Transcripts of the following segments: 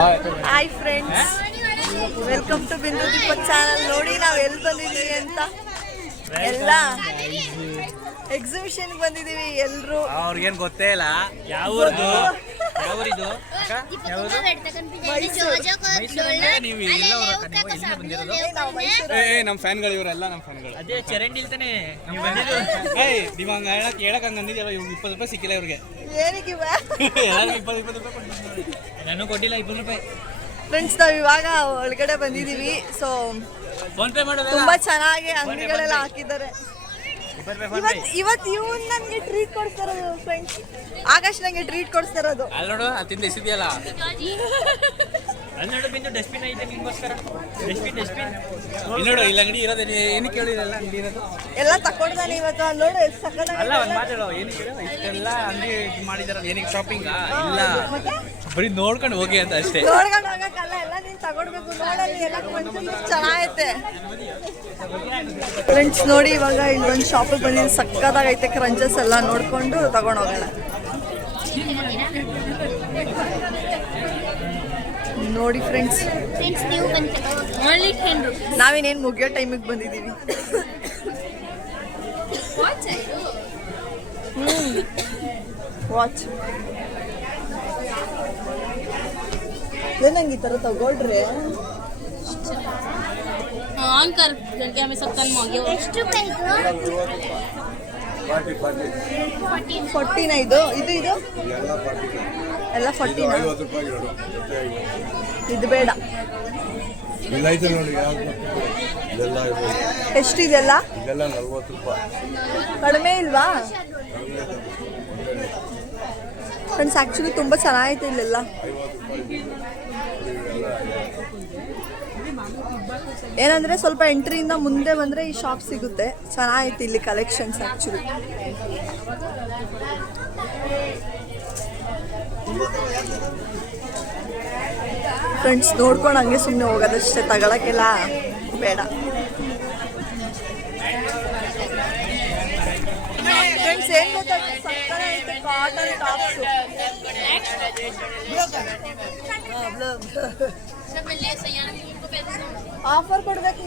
Hi friends, welcome to ಬಿಂದು ದೀಪ channel. ನೋಡಿ ನಾವು ಎಲ್ಲಿ ಬಂದಿದ್ದೀವಿ ಅಂತ. ಎಲ್ಲ ಎಕ್ಸಿಬಿಷನ್ ಬಂದಿದ್ದೀವಿ ಎಲ್ರು. ಅವ್ರಿಗೇನು ಗೊತ್ತೇ ಇಲ್ಲ ಯಾವ ನಮ್ಮ ಫ್ಯಾನ್ಗಳು ಇವರೆಲ್ಲ ನಮ್ಮ ಫ್ಯಾನ್ಗಳು. ಅದೇ ಚರಂಡಿ ಇಲ್ತಾನೆ ನೀವ್ ಹೇಳಕ್ ಹಂಗಂದಿದ್ಯಲ್ಲ, 20 ರೂಪಾಯಿ ಸಿಕ್ಕಿಲ್ಲ ಇವ್ರಿಗೆ. ಏನಕ್ಕೆ 20 ರೂಪಾಯಿ ನಾನು ಕೊಟ್ಟಿಲ್ಲ 20 ರೂಪಾಯಿ. ಫ್ರೆಂಡ್ಸ್, ನಾವು ಇವಾಗ ಒಳಗಡೆ ಬಂದಿದ್ದೀವಿ. ಸೊ ಫೋನ್ ಪೇ ಮಾಡೋದು ತುಂಬಾ ಚೆನ್ನಾಗಿ ಅಂಗಡಿಗಳೆಲ್ಲ ಹಾಕಿದ್ದಾರೆ. ಇವತ್ತು ಇವನ್ ನನಗೆ ಟ್ರೀಟ್ ಕೊಡ್ತಾರದು ಫ್ರೆಂಡ್ಸ್. ಆಕಾಶ್ ನಂಗೆ ಟ್ರೀಟ್ ಕೊಡ್ತಾರದು. ಅಲ್ಲಿ ನೋಡು, ಅತ್ತಿಂದ ಎಸಿದ್ಯಲ್ಲ. ಅಲ್ಲಿ ನೋಡು ಬಿಂದು, ಡಸ್ಟ್ಬಿನ್ ಐತೆ ನಿನ್ಗೋಸ್ಕರ. ಡಸ್ಟ್ಬಿನ್ ಇಲ್ಲಿ ನೋಡು, ಇಲ್ಲಿ ಅಂಗಡಿ ಇರೋದು ಏನಕ್ಕೆ ಕೇಳಿರಲ್ಲ, ಅಂಗಡಿ ಇರೋದು ಎಲ್ಲ ತಕೊಂಡ್ದಾನೆ ಇವತ್ತು. ಅಲ್ಲಿ ನೋಡು ಎಷ್ಟು ಸಕ್ಕತ್ತಾಗಿ. ಅಲ್ಲ, ಒಂದು ಮಾತಾಡೋ, ಏನಕ್ಕೆ ಇಷ್ಟೆಲ್ಲ ಅಂಗಡಿ ಮಾಡಿದಾರಲ್ಲ, ಏನಕ್ಕೆ ಶಾಪಿಂಗ್ ಇಲ್ಲ, ಬರೀ ನೋಡ್ಕೊಂಡು ಹೋಗಿ ಅಂತ ಅಷ್ಟೇ. ನೋಡ್ಕೊಂಡು ಹೋಗಕ್ಕಲ್ಲ, ಎಲ್ಲ ನೀನ್ ತಗೊಡ್ಬೇಕು. ನೋಡಲ್ಲಿ ಎಲ್ಲ ಚೆನ್ನಾಗೈತೆ ಫ್ರೆಂಡ್ಸ್. ನೋಡಿ, ಇವಾಗ ಇಲ್ಲೊಂದು ಶಾಪಿಗೆ ಬಂದಿದ್ದು, ಸಕ್ಕತ್ತಾಗೈತೆ. ಕ್ರಂಚಸ್ ಎಲ್ಲ ನೋಡ್ಕೊಂಡು ತಗೊಂಡು ಹೋಗೋಣ. ನೋಡಿ ಫ್ರೆಂಡ್ಸ್, ನಾವೇನೇನು ಮುಗಿಯೋ ಟೈಮಿಗೆ ಬಂದಿದ್ದೀವಿ. ವಾಚ್ ಏನಂಗೆ ಈ ಥರ ತಗೊಳ್ರಿ. कर लड़के हमें सब कल मांगे 14 ಇದು ಎಲ್ಲ 14 ಇದು ಬೇಡ. ಎಷ್ಟಿದೆಲ್ಲ? ಕಡಿಮೆ ಇಲ್ವಾ ಫ್ರೆಂಡ್ಸ್? ಆ್ಯಕ್ಚುಲಿ ತುಂಬ ಚೆನ್ನಾಗೈತೆ ಇಲ್ಲೆಲ್ಲ. ಏನಂದರೆ ಸ್ವಲ್ಪ ಎಂಟ್ರಿಯಿಂದ ಮುಂದೆ ಬಂದರೆ ಈ ಶಾಪ್ ಸಿಗುತ್ತೆ. ಚೆನ್ನಾಗೈತೆ ಇಲ್ಲಿ ಕಲೆಕ್ಷನ್ಸ್ ಆ್ಯಕ್ಚುಲಿ. ಫ್ರೆಂಡ್ಸ್, ನೋಡ್ಕೊಂಡು ಹಂಗೆ ಸುಮ್ಮನೆ ಹೋಗೋದಷ್ಟೇ, ತಗೊಳಕ್ಕೆಲ್ಲ ಬೇಡ. ಫ್ರೆಂಡ್ಸ್, ಏನು ಗೊತ್ತಾಗ್ತದೆ, ಸಕ್ಕತ್ತಾಗೈತೆ ಕಾಟನ್ ಟಾಪ್ಸು. ಆಫರ್ ಕೊಡ್ಬೇಕು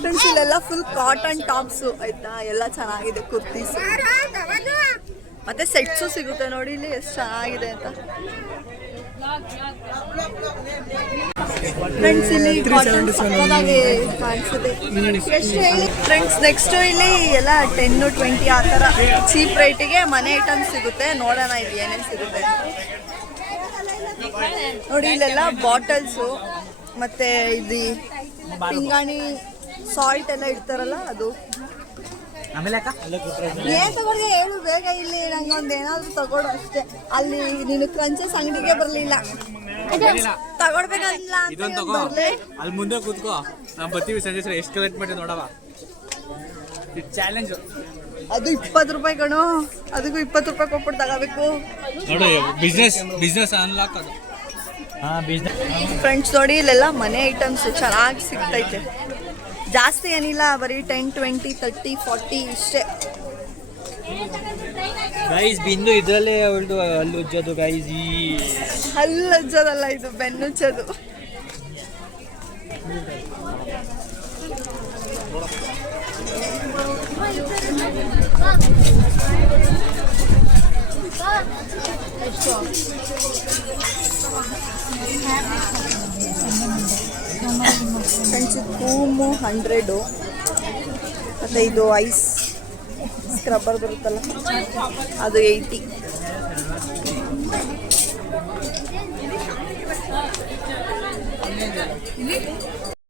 ಫ್ರೆಂಡ್ಸ್. ಇಲ್ಲೆಲ್ಲ ಫುಲ್ ಕಾಟನ್ ಟಾಪ್ಸು ಆಯ್ತಾ, ಎಲ್ಲ ಚೆನ್ನಾಗಿದೆ. ಕುರ್ತೀಸ್ ಮತ್ತೆ ಸೆಟ್ಸು ಸಿಗುತ್ತೆ. ನೋಡಿ ಇಲ್ಲಿ ಎಷ್ಟು ಚೆನ್ನಾಗಿದೆ ಅಂತ ಫ್ರೆಂಡ್ಸ್. ಇಲ್ಲಿ ಕಾಣಿಸುತ್ತೆ. ಎಷ್ಟು ಹೇಳಿ ಫ್ರೆಂಡ್ಸ್? ನೆಕ್ಸ್ಟ್ ಇಲ್ಲಿ ಎಲ್ಲ 10-20 ಆ ಥರ ಚೀಪ್ ರೇಟಿಗೆ ಮನೆ ಐಟಮ್ಸ್ ಸಿಗುತ್ತೆ. ನೋಡೋಣ ಇಲ್ಲಿ ಏನೇನು ಸಿಗುತ್ತೆ. ನೋಡಿ, ಇಲ್ಲೆಲ್ಲ ಬಾಟಲ್ಸು ಮತ್ತೆ ಇದು ಪಿಂಗಾಣಿ ಸಾಲ್ಟ್ ಎಲ್ಲ ಇಡ್ತಾರಲ್ಲ, ಅದು. ಏನ್ ತಗೊಳ್ಳಿ ಹೇಳು ಬೇಗ. ಇಲ್ಲಿ ನಂಗೆ ಒಂದು ಏನಾದ್ರು ತಗೊಡು ಅಷ್ಟೇ. ಅಲ್ಲಿ ನೀನು ಕ್ರಂಚಸ್ ಅಂಗಡಿಗೆ ಬರ್ಲಿಲ್ಲ, ತಗೊಳ್ಬೇಕಲ್ಲ ಅಂತ ಬರ್ಲಿ. ಅಲ್ಲಿ ಮುಂದೆ ಕೂತ್ಕೋ, ನಾವು ಬರ್ತೀವಿ ಸಂಜೆ. ಎಷ್ಟು ಕಲೆಕ್ಟ್ ಮಾಡಿ ನೋಡವ, ಚಾಲೆಂಜ್. ಅದು 20 ರೂಪಾಯಿ ಕಣೋ, ಅದಕ್ಕೂ 20 ರೂಪಾಯಿ ಕೊಟ್ಬಿಟ್ಟು ತಗೋಬೇಕು. ನೋಡಿ, ಬಿಸ್ನೆಸ್ ಅನ್ಲಾಕ್ ಅದು. ಫ್ರೆಂಡ್ಸ್, ನೋಡಿ ಇಲ್ಲೆಲ್ಲ ಮನೆ ಐಟಮ್ಸ್ ಚೆನ್ನಾಗಿ ಸಿಗ್ತೈತೆ. ಜಾಸ್ತಿ ಏನಿಲ್ಲ, ಬರೀ 10, 20, 30, 40 ಇಷ್ಟೇ. ಗೈಸ್, ಬಿಂದು ಇದರಲ್ಲೇ ಅವಳದು ಹಲ್ಲು ಉಜ್ಜೋದು ಗೈಸ್. ಹಲ್ಲು ಉಜ್ಜೋದಲ್ಲ, ಇದು ಬೆನ್ನುಜ್ಜೋದು. ಫ್ರೆಂಡ್ಸ್, ಕೂಮು 100, ಮತ್ತು ಇದು ಐಸ್ ಸ್ಕ್ರಬ್ಬರ್ ಬರುತ್ತಲ್ಲ, ಅದು 80.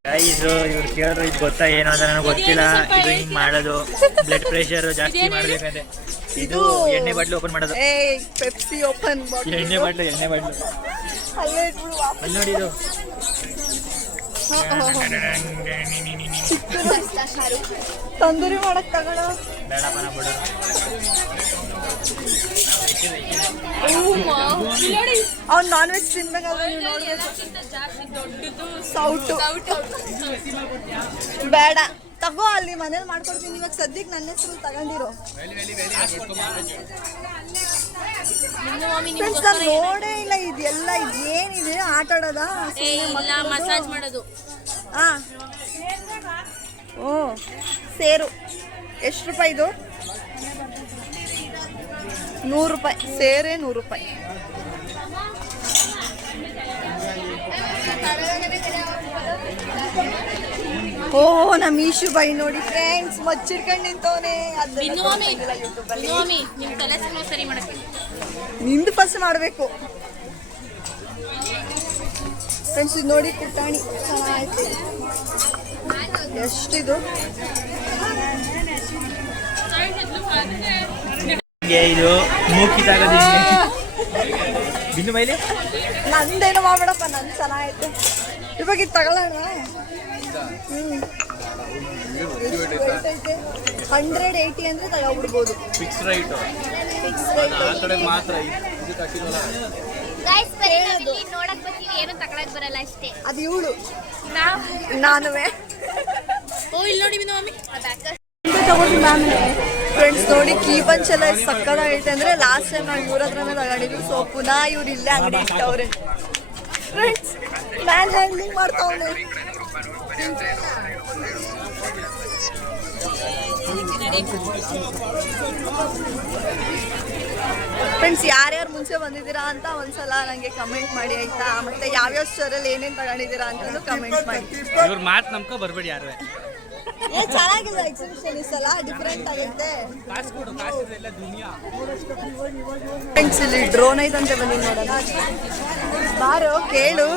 ಗೈಸ್, ಇವ್ರು ಕೇಳಿದ್ರು ಇದು ಗೊತ್ತಾ ಏನು ಅಂತ ನನಗೆ ಗೊತ್ತಿಲ್ಲ. ಇದು ಹಿಂಗೆ ಮಾಡೋದು, ಬ್ಲಡ್ ಪ್ರೆಷರ್ ಜಾಸ್ತಿ ಮಾಡಬೇಕಂತೆ. ಇದು ಎಣ್ಣೆ ಬಾಟ್ಲು ಓಪನ್ ಮಾಡೋದು. ಪೆಪ್ಸಿ ಓಪನ್ ಎಣ್ಣೆ ಬಾಟ್ಲು ಅಲ್ಲೇ ಇಟ್ಬಿಡು. ಅಲ್ಲಿ ನೋಡಿ, ಇದು ತಂದೂರಿ ಮಾಡಕ್ ತಗೊಳ್ಳೋ. ಬೇಡಪ್ಪ, ನಾ ಬಿಡು. ಅವ್ನು ನಾನ್ ವೆಜ್ ತಿನ್ಬೇಕಾದ್ರೆ ನೀವು ನೋಡ್ಬೇಕು. ಸೌಟು ಬೇಡ. ತಗೋ ಅಲ್ಲಿ ಮನೇಲಿ ಮಾಡ್ಕೊಡ್ತೀನಿ. ಇವಾಗ ಸದ್ಯಕ್ಕೆ ನನ್ನ ಹೆಸರು ತಗೊಂಡಿರೋ. ಫ್ರೆಂಡ್ಸ್ ನಾನು ನೋಡೇ ಇಲ್ಲ ಇದೆಲ್ಲ ಏನಿದೆ ಆಟ ಆಡೋದ ಇಲ್ಲ ಮಸಾಜ್ ಮಾಡೋದು. ಹಾ ಓ ಸೇರು ಎಷ್ಟು ರೂಪಾಯಿ ಇದು? 100 ರೂಪಾಯಿ ಸೇರೇ 100 ರೂಪಾಯಿ. ಓಹ್ ನಮ್ಮ ಈಶು ಬೈ ನೋಡಿ ಫ್ರೆಂಡ್ಸ್ ಮಚ್ಚಿಡ್ಕೊಂಡು ನಿಂತವನೆ. ಬಿಂದು ಮಮ್ಮಿ ನಿಮ್ ತಲೆ ಸುಮ್ಮನೆ ಸರಿ ಮಾಡಕ್ಕೆ ನಿಂದು ಫಸ್ಟ್ ಮಾಡಬೇಕು ಫ್ರೆಂಡ್ಸ್. ಇದು ನೋಡಿ ಕುಟ್ಟಾಣಿ ಚೆನ್ನಾಗೈತೆ. ಎಷ್ಟಿದು? ಇದು ಮೂಕಿ ತಾಗೋದು ಬಿಂದು ಮೈಲಿ ನಂದೇನು ಮಾಡ್ಬೇಡಪ್ಪ, ನಂದು ಚೆನ್ನಾಗೈತೆ. ಇವಾಗ ಇದು ತಗೊಳ್ಳೋಣ. 180 ಅಂದ್ರೆ ತಗೊಬಿಡ್ಬೋದು. ಫಿಕ್ಸ್ ರೈಟ್ ಆ ಕಡೆ ಮಾತ್ರ ಇದು ಕಟ್ಟಿಲ್ವಲ್ಲ. ನೋಡಕ್ ಬರ್ತೀವಿ, ಏನು ತಗೊಳಕ್ ಬರಲ್ಲ ಅಷ್ಟೇ. ಅದು ಇವಳು ನಾನುವೆ. ಓ ಇಲ್ಲಿ ನೋಡಿ ಬಿಂದು ಮಮ್ಮಿ ತಗೊಂಡು ಮ್ಯಾಮ್ ಫ್ರೆಂಡ್ಸ್ ನೋಡಿ ಕೀ ಬಂಚ್ ಎಲ್ಲ ಎಷ್ಟು ಸಕ್ಕದಾಗೈತೆ ಅಂದ್ರೆ ಲಾಸ್ಟ್ ಟೈಮ್ ನಾವು ಇವ್ರ ಹತ್ರನೇ ತಗೊಂಡಿದ್ವಿ. ಸೊ ಪುನಃ ಇವ್ರು ಇಲ್ಲೇ ಅಂಗಡಿ ಇಟ್ಟವ್ರೆ ಫ್ರೆಂಡ್ಸ್. ಮ್ಯಾನ್ ಹ್ಯಾಂಡ್ಲಿಂಗ್ ಮಾಡ್ತಾವ್ನೆ. ಫ್ರೆಂಡ್ಸ್ ಯಾರ್ಯಾರು ಮುಂಚೆ ಬಂದಿದ್ದೀರಾ ಅಂತ ಒಂದ್ಸಲ ನನಗೆ ಕಮೆಂಟ್ ಮಾಡಿ ಆಯ್ತಾ. ಮತ್ತೆ ಯಾವ್ಯಾವ ಸ್ಟೋರಲ್ಲಿ ಏನೇನು ತಗೊಂಡಿದ್ದೀರಾ ಅಂತಲೂ ಕಮೆಂಟ್ ಮಾಡಿ. ಇವ್ರ ಮಾತು ನಮ್ಕೊ ಬರ್ಬೇಡಿ ಯಾರು. ಚೆನ್ನಾಗಿಲ್ಲ ಎಕ್ಸಿಬಿಷನ್ ಈ ಸಲ ಡಿಫ್ರೆಂಟ್ ಆಗೈತೆ. ಫ್ರೆಂಡ್ಸ್ ಇಲ್ಲಿ ಡ್ರೋನ್ ಐತಂತೆ ಬಂದಿ ನೋಡೋಣ. ಬಾರೋ ಕೇಳು.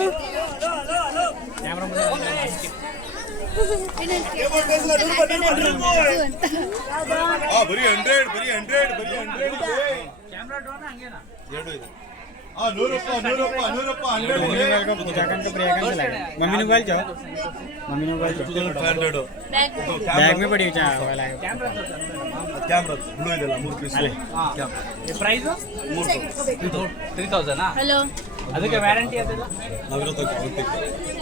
मम्मी ने बोल जाओ बैग में पड़ी ಕ್ಯಾಮ್ರಾ ಬ್ಲೂ ಇದೆಲ್ಲ 3 ಪೀಸ್ ಪ್ರೈಸ್ 3000 ಹಲೋ ಅದಕ್ಕೆ ವ್ಯಾರಂಟಿ ಅದೆಲ್ಲ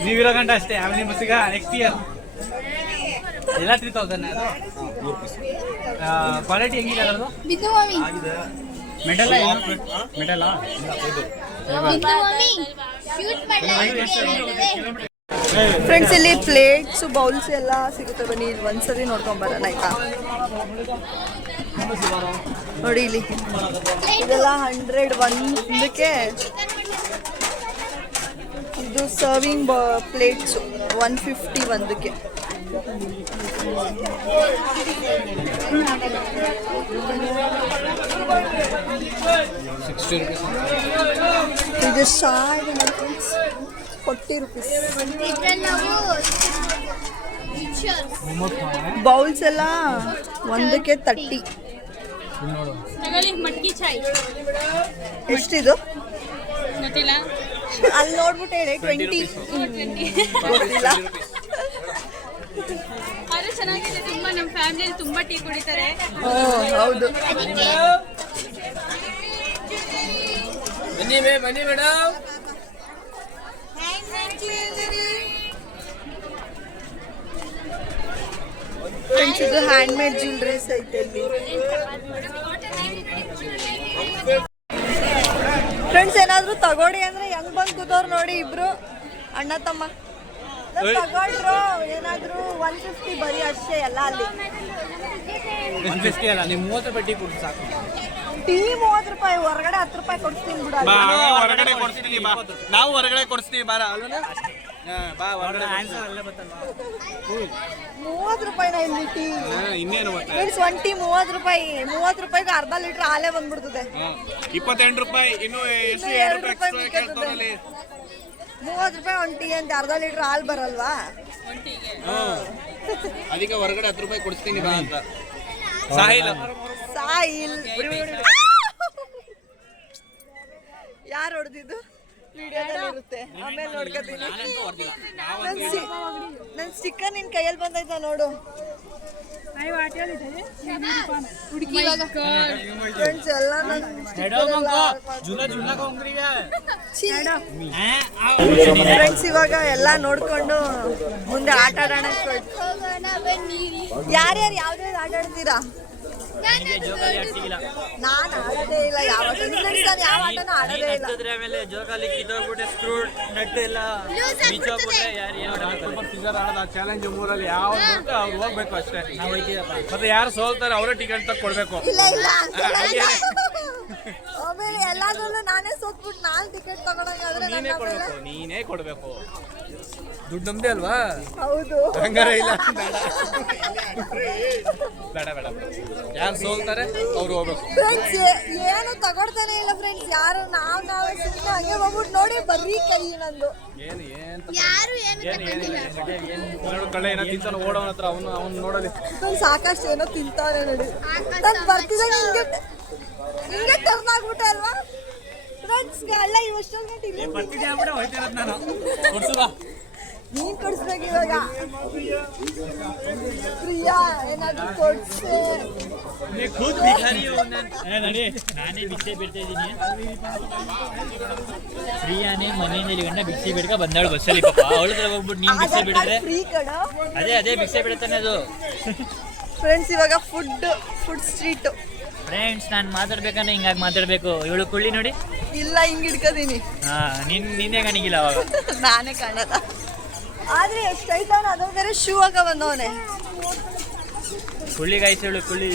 ನೀವಿರೋ ಗಂಟೆ ಅಷ್ಟೇ. ಆಮೇಲೆ ನಿಮ್ಮ ಸಿಗ ನೆಕ್ಸ್ಟ್ ಇಯರ್ ಎಲ್ಲ 3000 ಅದು 3 ಪೀಸ್ ಕ್ವಾಲಿಟಿ ಹೆಂಗಿದೆ ಅದರದು? ಬಿಂದು ಮಮ್ಮಿ मेडल मेडल ಬಿಂದು ಮಮ್ಮಿ ಶೂಟ್ ಮಾಡಿ. ಫ್ರೆಂಡ್ಸ್ ಇಲ್ಲಿ ಪ್ಲೇಟ್ಸ್ ಬೌಲ್ಸ್ ಎಲ್ಲ ಸಿಗುತ್ತೆ. ಬನ್ನಿ ಇಲ್ಲಿ ಒಂದ್ಸರಿ ನೋಡ್ಕೊಂಡ್ ಬರೋಣ ಆಯ್ತಾ. ನೋಡಿ ಇಲ್ಲಿ ಇದೆಲ್ಲ 100 ಒಂದಕ್ಕೆ. ಇದು ಸರ್ವಿಂಗ್ ಪ್ಲೇಟ್ಸು 150 ಒಂದಕ್ಕೆ. ಇದು ಶಾರ್ಟ್ 40 ರೂಪೀಸ್. ಇದ್ರಲ್ಲಿ ನಾವು ಬೌಲ್ಸ್ ಎಲ್ಲ ಒಂದಕ್ಕೆ 30. ತಗೊಳ್ಳಿ ಮಟ್ಕಿ ಚಾಯ್ ಎಷ್ಟಿದು? ಗೊತ್ತಿಲ್ಲ. ಅಲ್ಲಿ ನೋಡ್ಬಿಟ್ಟು ಹೇಳಿ 20 ಗೊತ್ತಿಲ್ಲ. ಅದು ಚೆನ್ನಾಗಿದೆ ತುಂಬಾ. ನಮ್ಮ ಫ್ಯಾಮಿಲಿಯಲ್ಲಿ ತುಂಬಾ ಟೀ ಕುಡಿತಾರೆ. ಓ ಹೌದು. ಬನ್ನಿ ಮೇಡಮ್. ಫ್ರೆಂಡ್ಸ್ ಇದು ಹ್ಯಾಂಡ್ ಮೇಡ್ ಜ್ಯುವೆಲ್ರೀಸ್ ಐತೆ ಇಲ್ಲಿ. ಫ್ರೆಂಡ್ಸ್ ಏನಾದ್ರು ತಗೊಳ್ಳಿ ಅಂದ್ರೆ ಹೆಂಗ್ ಬಂದ್ ಕೂತವ್ರು ನೋಡಿ ಇಬ್ರು ಅಣ್ಣ ತಮ್ಮ. ತಗೊಂಡ್ರು ಏನಾದ್ರು 150 ಬರೀ ಅಷ್ಟೇ ಎಲ್ಲ ಅಲ್ಲಿ. 150 ಅಲ್ಲ, ನೀವು 30 ರೂಪಾಯಿ ಟೀ ಕುಡಿದು ಸಾಕು. ಟೀ 30 ರೂಪಾಯಿ, ಹೊರಗಡೆ 10 ರೂಪಾಯಿ ಕೊಡ್ತೀನಿ ಬಿಡ. ಹೊರಗಡೆ ಕೊಡ್ತೀನಿ ಬಾ, ನಾವು ಹೊರಗಡೆ ಕೊಡಿಸ್ತೀವಿ ಬಾರ ಅಲ್ವನ. ಬಾ ಹೊರಗಡೆ 30 ರೂಪಾಯಿನ ಇಲ್ಲಿ ಟೀ. ಇನ್ನೇನು ಫ್ರೆಂಡ್ಸ್ 1 ಟೀ 30 ರೂಪಾಯಿ. 30 ರೂಪಾಯಿಗೆ ಅರ್ಧ ಲೀಟರ್ ಹಾಲೇ ಬಂದ್ಬಿಡ್ತದೆ. 28 ರೂಪಾಯಿ. ಇನ್ನು ಎಷ್ಟು 2 ರೂಪಾಯಿ ಎಕ್ಸ್ಟ್ರಾ ಕೇಳ್ತಾರಲ್ಲ. 30 ರೂಪಾಯಿ 1 ಟೀ ಅಂತ ಅರ್ಧ ಲೀಟರ್ ಹಾಲು ಬರಲ್ವಾ? ಅದಕ್ಕೆ ಹೊರಗಡೆ 10 ರೂಪಾಯಿ ಕೊಡಿಸ್ತೀನಿ ಬಾ ಅಂತ. ಸಾಹಿಲ್ ಸಾಹಿಲ್ ಯಾರು ಹೊಡೆದಿದ್ದು? ವಿಡಿಯೋದಲ್ಲಿ ಇರುತ್ತೆ ಆಮೇಲೆ ನೋಡ್ಕೊತೀನಿ. ನಾನಂತೂ ಹೊಡ್ದಿಲ್ಲ. ನನ್ನ ಸ್ಟಿಕ್ಕರ್ ನಿನ್ ಕೈಯಲ್ಲಿ ಬಂದೈತಾ ನೋಡು. ಫ್ರೆಂಡ್ಸ್ ಎಲ್ಲ ಫ್ರೆಂಡ್ಸ್ ಇವಾಗ ಎಲ್ಲ ನೋಡ್ಕೊಂಡು ಮುಂದೆ ಆಟ ಆಡೋಣ. ಹೋಗೋಣ ಬನ್ನಿ. ಯಾರ್ಯಾರು ಯಾವ್ದಾವ್ದು ಆಟ ಆಡ್ತೀರಾ? ನನಗೆ ಜೋಕಾಲಿ ಆಡ್ತಿಲ್ಲ. ನಾನು ಆಡೋದೇ ಇಲ್ಲ ಯಾವಾಗ. ನಾನು ಯಾವ ಆಟನೂ ಆಡೋದೇ ಇಲ್ಲ. ಆಮೇಲೆ ಜೋಕಾಲಿ ಕಿತ್ತೋಗ್ಬಿಟ್ಟೆ ಸ್ಕ್ರೂ ನಟ್ ಎಲ್ಲ ಬಿಚ್ಚೋಗ್ಬಿಟ್ಟೆ ಯಾರು ಏನು ಮಾಡೋದು. ಚಾಲೆಂಜ್ ಮೂರಲ್ಲಿ ಯಾವ್ದು ಬರುತ್ತೆ ಅವ್ರು ಹೋಗ್ಬೇಕು ಅಷ್ಟೇ. ನಾವು ಹೋಯ್ತೀವಪ್ಪ. ಮತ್ತೆ ಯಾರು ಸೋಲ್ತಾರೆ ಅವರೇ ಟಿಕೆಟ್ ತಗ ಕೊಡ್ಬೇಕು. ಇಲ್ಲ ಇಲ್ಲ ಹಂಗೆಲ್ಲ ಆಮೇಲೆ ಎಲ್ಲಾದ್ರಲ್ಲೂ ನಾನೇ ಸೋತ್ಬಿಟ್ಟು ನಾನು ಟಿಕೆಟ್ ತಗೊಳಂಗಾದ್ರೆ ನೀನೇ ಕೊಡ್ಬೇಕು, ನೀನೇ ಕೊಡ್ಬೇಕು. ದುಡ್ಡು ನಮ್ದೇ ಅಲ್ವಾ? ಹೌದು. ಹಂಗಾರೆ ಇಲ್ಲ. ಬೇಡ ಬೇಡ ಯಾರು ಸೋಲ್ತಾರೆ ಅವ್ರು ಹೋಗ್ಬೇಕು. ಫ್ರೆಂಡ್ಸ್ ಏನು ತಗೊಳ್ತಾನೆ ಇಲ್ಲ ಫ್ರೆಂಡ್ಸ್. ಯಾರು ನಾವೇ ಸುಮ್ಮನೆ ಹಂಗೆ ಹೋಗ್ಬಿಟ್ಟು ನೋಡಿ ಬರ್ರಿ ಕೈ ನಂದು. ಏನು ಯಾರು ಏನು ನೋಡು ಕಳ್ಳ ಏನೋ ತಿಂತಾನೆ ಓಡೋನ ಹತ್ರ ಅವ್ನು ನೋಡಲಿ. ಸಾಕಷ್ಟು ಏನೋ ತಿಂತಾನೆ ನೋಡಿ. ನಾನು ಬರ್ತಿದ್ದಂಗೆ ಹಿಂಗೆ ಟರ್ನ್ ಆಗ್ಬಿಟ್ಟೆ ಅಲ್ವಾ ಫ್ರೆಂಡ್ಸ್. ಎಲ್ಲ ಇವಷ್ಟೊಂದು ಬರ್ತಿದ್ದೆ ಆಗ್ಬಿಟ್ಟೆ ಹೋಯ್ತಿರೋದು ನಾನು. ನೀನ್ ಕೊಡ್ಸ್ಬೇಕು ಇವಾಗ. ಪ್ರಿಯಾ ಏನಾದ್ರು ಕೊಡ್ಸೆ. ನಾನೇ ಭಿಕ್ಷೆ ಬಿಡ್ತಾ ಇದ್ದೀನಿ. ಪ್ರಿಯಾನೇ ಮನೆಯಿಂದ ಇಲ್ಲಿ ಗಂಡ ಭಿಕ್ಷೆ ಬಿಡ್ಕ ಬಂದಾಳು ಬಸ್ಸಲ್ಲಿ. ಪಾಪ ಅವಳ ಹತ್ರ ಹೋಗ್ಬಿಟ್ಟು ನೀನ್ ಭಿಕ್ಷೆ ಬಿಡಿದ್ರೆ ಫ್ರೀ ಕಡ. ಅದೇ ಭಿಕ್ಷೆ ಬಿಡ್ತಾನೆ ಅದು. ಫ್ರೆಂಡ್ಸ್ ಇವಾಗ ಫುಡ್ ಸ್ಟ್ರೀಟ್. ಫ್ರೆಂಡ್ಸ್ ನಾನು ಮಾತಾಡ್ಬೇಕಂದ್ರೆ ಹಿಂಗಾಗಿ ಮಾತಾಡ್ಬೇಕು. ಇವಳು ಕುಳ್ಳಿ ನೋಡಿ. ಇಲ್ಲ ಹಿಂಗ್ ಹಿಡ್ಕದೀನಿ. ಹಾ ನಿನ್ನೆ ಕಾಣಿಗಿಲ್ಲ ಅವಾಗ. ನಾನೇ ಕಾಣಲ್ಲ. ಆದ್ರೆ ಎಷ್ಟೈತ ಅದ್ರ ಬೇರೆ ಶೂ ಹಾಕ ಬಂದವನೆ. ಕುಳ್ಳಿ ಗಾಯಿಸಳು ಕುಳ್ಳಿ.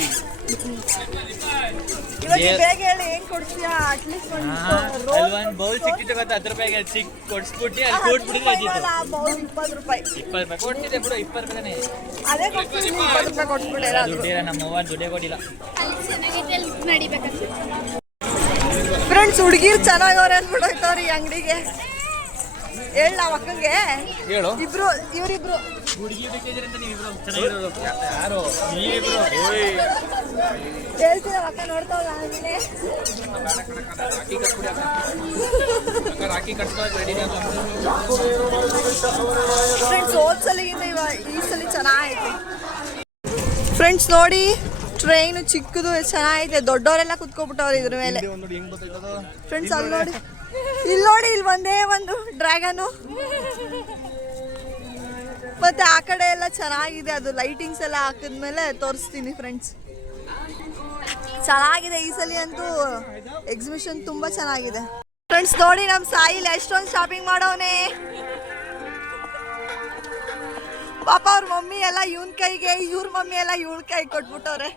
ಇವಾಗ ಬೇಗ ಹೇಳಿ ಏನ್ ಕೊಡ್ತೀಯಾ? ಅಟ್ಲೀಸ್ಟ್ ಒಂದು ಬೌಲ್ ಸಿಕ್ಕಿತ್ತು ಗೊತ್ತಾ? 10 ರೂಪಾಯಿಗೆ ಸಿಕ್ ಕೊಡ್ಸ್ಬಿಟ್ಟು ಅಲ್ಲಿ ಕೊಟ್ಬಿಟ್ಟಿದ್ರೆ ಅದಿತ್ತು. ಬೌಲ್ 20 ರೂಪಾಯಿ. 20 ರೂಪಾಯಿ ಕೊಡ್ತಿದ್ದೆ ಬಿಡು. 20 ರೂಪಾಯಿ ಅದೇ ಕೊಡ್ತೀನಿ. 20 ರೂಪಾಯಿ ಕೊಟ್ಬಿಟ್ಟೆ. ದುಡ್ಡಿರ ನಮ್ಮ ಅವ್ವ ದುಡ್ಡೇ ಕೊಟ್ಟಿಲ್ಲ. ಅಲ್ಲಿ ಚೆನ್ನಾಗೈತೆ ಅಲ್ಲಿ ನಡಿಬೇಕಂತ. ಫ್ರೆಂಡ್ಸ್ ಹುಡುಗಿರು ಚೆನ್ನಾಗವ್ರೆ ಅಂದ್ಬಿಟ್ಟೋಯ್ತವ್ರಿ ಈ ಅಂಗಡಿಗೆ. ಹೇಳ ನಾವು ಅಕ್ಕಂಗೆ ಹೇಳು. ಇವ್ರಿಬ್ರು ಹುಡುಗಿ ಬೇಕಿದ್ರೆ ಅಂತ ನೀವಿಬ್ರು ಚೆನ್ನಾಗಿರೋದು. ಯಾರು ನೀವಿಬ್ರು ಹೇಳ್ತೀನಿ. ಅಕ್ಕ ನೋಡ್ತಾವ ಆಮೇಲೆ ರಾಖಿ ಕಟ್ಕೊಳ್ಳೋಕೆ ರೆಡಿ. ಫ್ರೆಂಡ್ಸ್ ಹೋದ್ ಸಲಿಗಿಂತ ಈ ಸಲ ಚೆನ್ನಾಗೈತೆ. ಫ್ರೆಂಡ್ಸ್ ನೋಡಿ ಟ್ರೈನು ಚಿಕ್ಕದು ಚೆನ್ನಾಗೈತೆ. ದೊಡ್ಡವರೆಲ್ಲ ಕುತ್ಕೊಬಿಟ್ಟವ್ರು ಇದ್ರ ಮೇಲೆ. ಫ್ರೆಂಡ್ಸ್ ಅಲ್ಲಿ ನೋಡಿ, ಇಲ್ಲಿ ಒಂದೇ ಒಂದು ಡ್ರ್ಯಾಗನು. ಮತ್ತೆ ಆ ಕಡೆ ಎಲ್ಲ ಚೆನ್ನಾಗಿದೆ. ಅದು ಲೈಟಿಂಗ್ಸ್ ಎಲ್ಲ ಹಾಕಿದ್ಮೇಲೆ ತೋರಿಸ್ತೀನಿ ಫ್ರೆಂಡ್ಸ್. ಚೆನ್ನಾಗಿದೆ ಈ ಸಲ ಅಂತೂ. ಎಕ್ಸಿಬಿಷನ್ ತುಂಬಾ ಚೆನ್ನಾಗಿದೆ. ಫ್ರೆಂಡ್ಸ್ ನೋಡಿ ನಮ್ಮ ಸಾಯಿಲ್ ಎಷ್ಟೊಂದು ಶಾಪಿಂಗ್ ಮಾಡವನೆ. ಪಾಪ ಅವ್ರ ಮಮ್ಮಿ ಎಲ್ಲ ಇವನ್ ಕೈಗೆ, ಇವ್ರ ಮಮ್ಮಿ ಎಲ್ಲ ಇವಳ ಕೈ ಕೊಟ್ಬಿಟ್ಟವ್ರೆ.